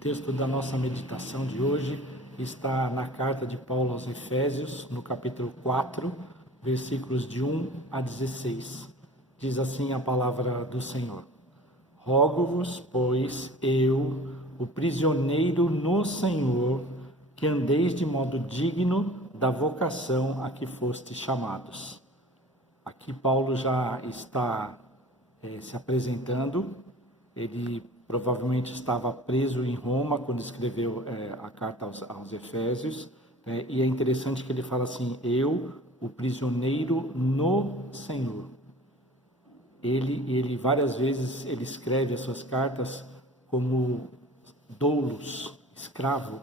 texto da nossa meditação de hoje está na carta de Paulo aos Efésios, no capítulo 4, versículos de 1 a 16. Diz assim a palavra do Senhor: Rogo-vos, pois, eu, o prisioneiro no Senhor, que andeis de modo digno da vocação a que fostes chamados. Aqui Paulo já está se apresentando. Ele provavelmente estava preso em Roma quando escreveu a carta aos Efésios, e é interessante que ele fala assim: eu, o prisioneiro no Senhor. Ele várias vezes ele escreve as suas cartas como doulos, escravo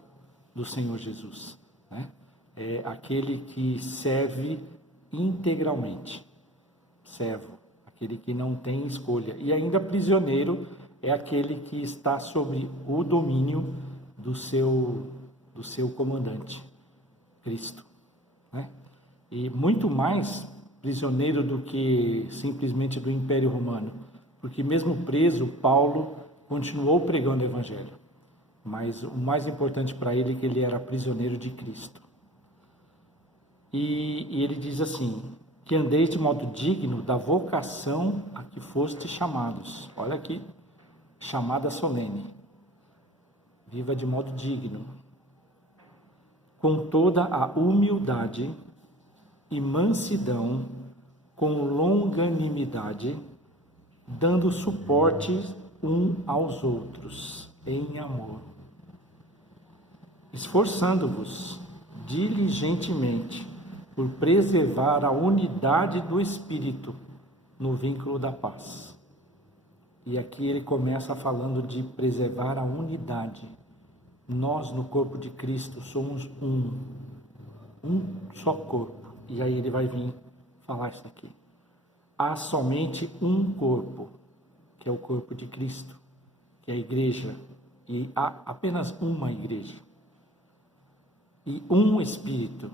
do Senhor Jesus, né? É aquele que serve integralmente, servo, aquele que não tem escolha. E ainda prisioneiro é aquele que está sob o domínio do seu comandante, Cristo, né? E muito mais prisioneiro do que simplesmente do Império Romano, porque mesmo preso, Paulo continuou pregando o Evangelho, mas o mais importante para ele é que ele era prisioneiro de Cristo. E ele diz assim: que andeis de modo digno da vocação a que fostes chamados. Olha aqui, chamada solene. Viva de modo digno, com toda a humildade e mansidão, com longanimidade, dando suporte um aos outros em amor, esforçando-vos diligentemente por preservar a unidade do Espírito no vínculo da paz. E aqui ele começa falando de preservar a unidade. Nós, no corpo de Cristo, somos um só corpo. E aí ele vai vir falar isso aqui. Há somente um corpo, que é o corpo de Cristo, que é a igreja. E há apenas uma igreja. E um Espírito,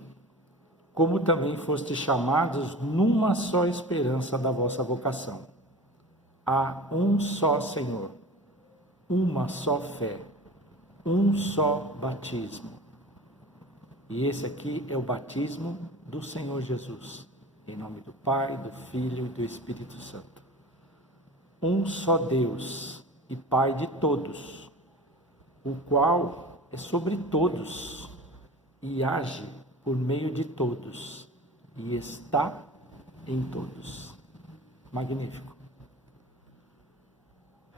como também fostes chamados numa só esperança da vossa vocação. Há um só Senhor, uma só fé, um só batismo. E esse aqui é o batismo do Senhor Jesus, em nome do Pai, do Filho e do Espírito Santo. Um só Deus e Pai de todos, o qual é sobre todos e age por meio de todos e está em todos. Magnífico.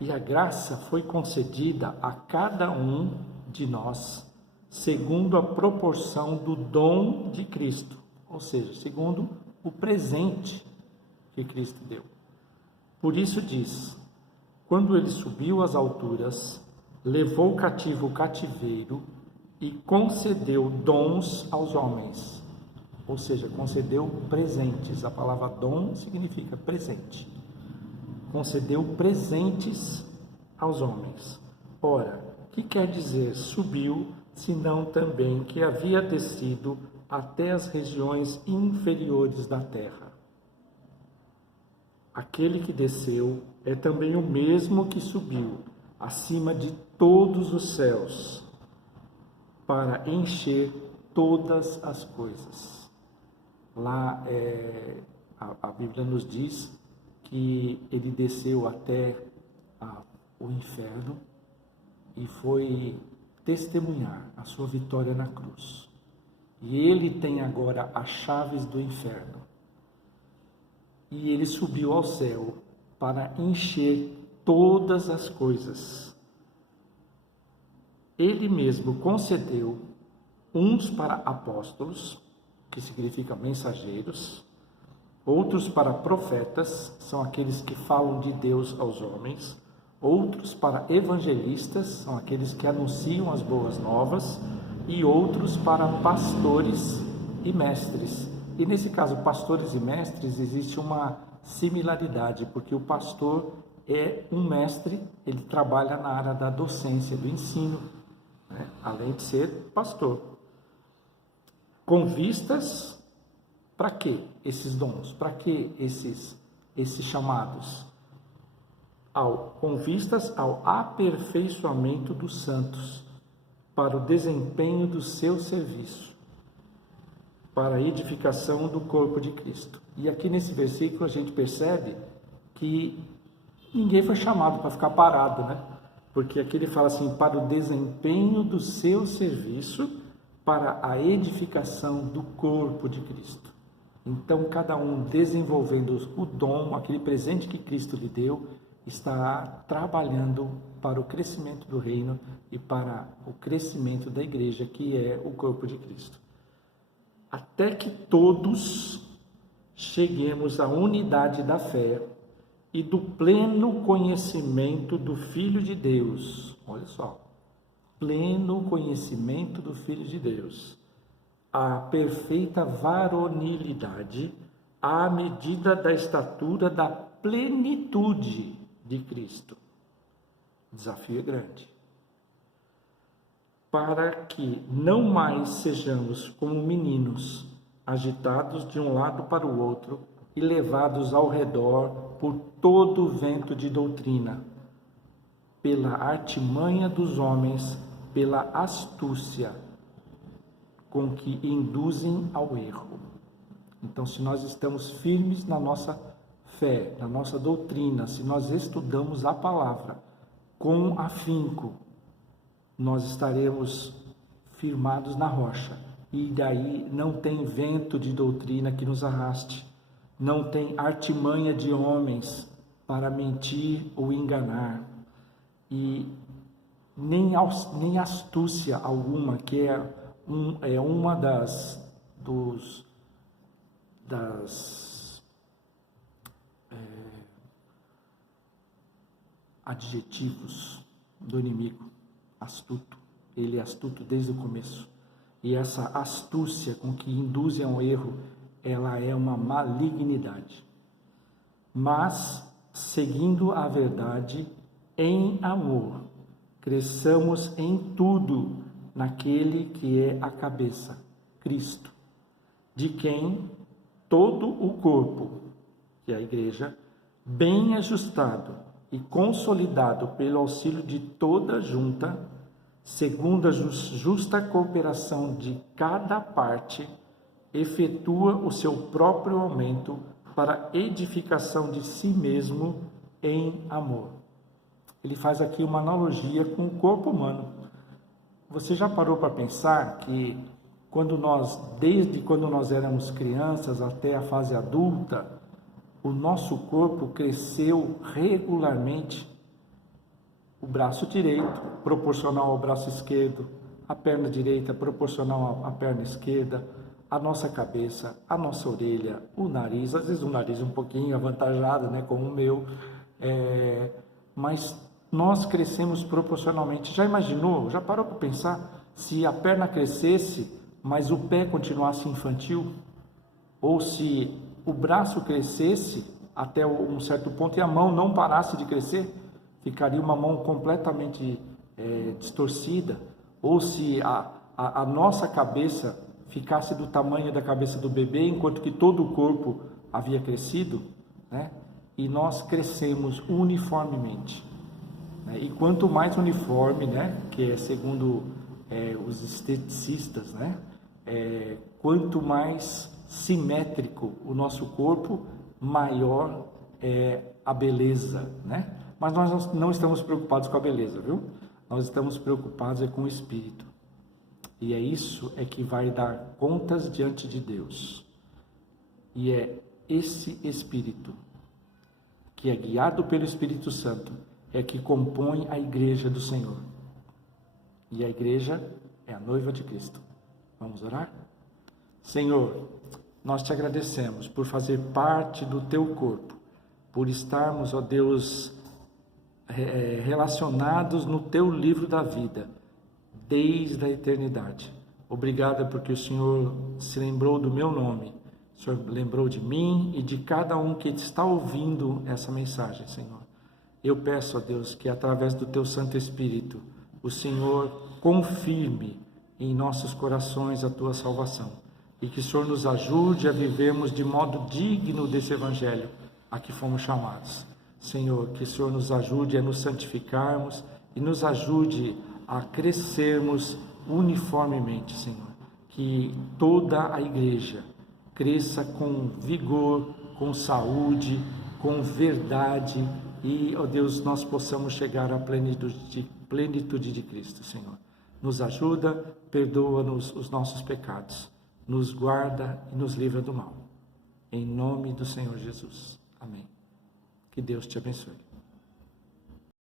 E a graça foi concedida a cada um de nós segundo a proporção do dom de Cristo, ou seja, segundo o presente que Cristo deu. Por isso diz: quando ele subiu às alturas, levou cativo o cativeiro e concedeu dons aos homens, ou seja, concedeu presentes. A palavra dom significa presente. Concedeu presentes aos homens. Ora, que quer dizer subiu, senão também que havia descido até as regiões inferiores da terra? Aquele que desceu é também o mesmo que subiu acima de todos os céus, para encher todas as coisas. Lá a Bíblia nos diz que ele desceu até o inferno e foi testemunhar a sua vitória na cruz. E ele tem agora as chaves do inferno. E ele subiu ao céu para encher todas as coisas. Ele mesmo concedeu uns para apóstolos, que significa mensageiros, outros para profetas, são aqueles que falam de Deus aos homens, outros para evangelistas, são aqueles que anunciam as boas novas, e outros para pastores e mestres. E nesse caso, pastores e mestres, existe uma similaridade, porque o pastor é um mestre, ele trabalha na área da docência, do ensino, né? Além de ser pastor. Com vistas, para quê esses dons? Para que esses chamados? com vistas ao aperfeiçoamento dos santos, para o desempenho do seu serviço, para a edificação do corpo de Cristo. E aqui nesse versículo a gente percebe que ninguém foi chamado para ficar parado, né? Porque aqui ele fala assim, para o desempenho do seu serviço, para a edificação do corpo de Cristo. Então, cada um desenvolvendo o dom, aquele presente que Cristo lhe deu, está trabalhando para o crescimento do reino e para o crescimento da igreja, que é o corpo de Cristo. Até que todos cheguemos à unidade da fé e do pleno conhecimento do Filho de Deus. Olha só, pleno conhecimento do Filho de Deus, a perfeita varonilidade, à medida da estatura da plenitude de Cristo. O desafio é grande. Para que não mais sejamos como meninos, agitados de um lado para o outro e levados ao redor por todo o vento de doutrina, pela artimanha dos homens, pela astúcia com que induzem ao erro. Então, se nós estamos firmes na nossa fé, na nossa doutrina, se nós estudamos a palavra com afinco, nós estaremos firmados na rocha. E daí não tem vento de doutrina que nos arraste, não tem artimanha de homens para mentir ou enganar, e nem astúcia alguma, que é uma das adjetivos do inimigo, astuto. Ele é astuto desde o começo. E essa astúcia com que induzem ao erro, ela é uma malignidade. Mas, seguindo a verdade em amor, cresçamos em tudo naquele que é a cabeça, Cristo, de quem todo o corpo, que é a igreja, bem ajustado e consolidado pelo auxílio de toda a junta, segundo a justa cooperação de cada parte, efetua o seu próprio aumento para edificação de si mesmo em amor. Ele faz aqui uma analogia com o corpo humano. Você já parou para pensar que desde quando nós éramos crianças até a fase adulta, o nosso corpo cresceu regularmente? O braço direito proporcional ao braço esquerdo, a perna direita proporcional à perna esquerda, a nossa cabeça, a nossa orelha, o nariz, às vezes o nariz um pouquinho avantajado, né, como o meu, mas nós crescemos proporcionalmente. Já imaginou, já parou para pensar, se a perna crescesse, mas o pé continuasse infantil? Ou se o braço crescesse até um certo ponto e a mão não parasse de crescer? Ficaria uma mão completamente distorcida. Ou se a nossa cabeça ficasse do tamanho da cabeça do bebê, enquanto que todo o corpo havia crescido, né? E nós crescemos uniformemente, né? E quanto mais uniforme, né, que é segundo os esteticistas, né, quanto mais simétrico o nosso corpo, maior é a beleza, né? Mas nós não estamos preocupados com a beleza, viu? Nós estamos preocupados com o espírito. E é isso que vai dar contas diante de Deus. E é esse espírito, que é guiado pelo Espírito Santo, que compõe a igreja do Senhor. E a igreja é a noiva de Cristo. Vamos orar? Senhor, nós te agradecemos por fazer parte do teu corpo, por estarmos, ó Deus, relacionados no teu livro da vida, desde a eternidade. Obrigado porque o Senhor se lembrou do meu nome, o Senhor lembrou de mim e de cada um que está ouvindo essa mensagem, Senhor. Eu peço a Deus que através do teu Santo Espírito, o Senhor confirme em nossos corações a tua salvação e que o Senhor nos ajude a vivermos de modo digno desse evangelho a que fomos chamados. Senhor, que o Senhor nos ajude a nos santificarmos e nos ajude a crescermos uniformemente, Senhor. Que toda a igreja cresça com vigor, com saúde, com verdade e, ó Deus, nós possamos chegar à plenitude de Cristo, Senhor. Nos ajuda, perdoa-nos os nossos pecados, nos guarda e nos livra do mal. Em nome do Senhor Jesus. Amém. Que Deus te abençoe.